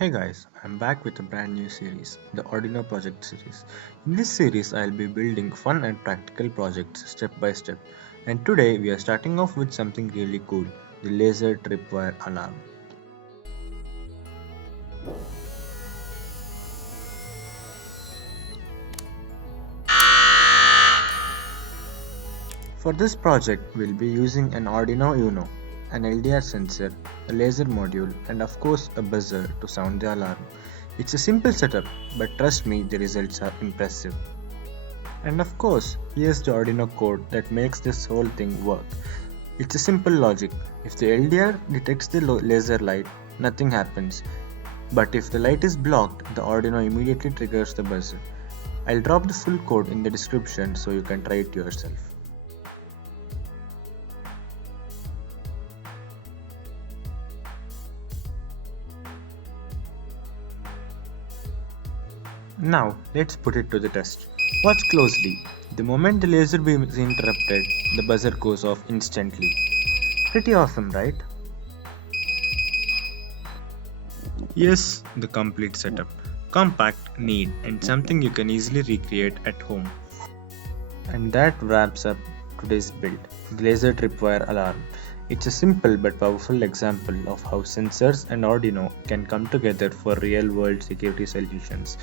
Hey guys, I'm back with a brand new series, the Arduino project series. In this series, I'll be building fun and practical projects step by step. And today we are starting off with something really cool, the Laser Tripwire Alarm. For this project, we'll be using an Arduino Uno, an LDR sensor, a laser module, and of course a buzzer to sound the alarm. It's a simple setup, but trust me, the results are impressive. And of course, here's the Arduino code that makes this whole thing work. It's a simple logic. If the LDR detects the laser light, nothing happens. But if the light is blocked, the Arduino immediately triggers the buzzer. I'll drop the full code in the description so you can try it yourself. Now, let's put it to the test. Watch closely. The moment the laser beam is interrupted, the buzzer goes off instantly. Pretty awesome, right? Yes, the complete setup. Compact, neat, and something you can easily recreate at home. And that wraps up today's build, the Laser Tripwire Alarm. It's a simple but powerful example of how sensors and Arduino can come together for real-world security solutions.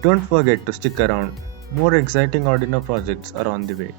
Don't forget to stick around. More exciting Arduino projects are on the way.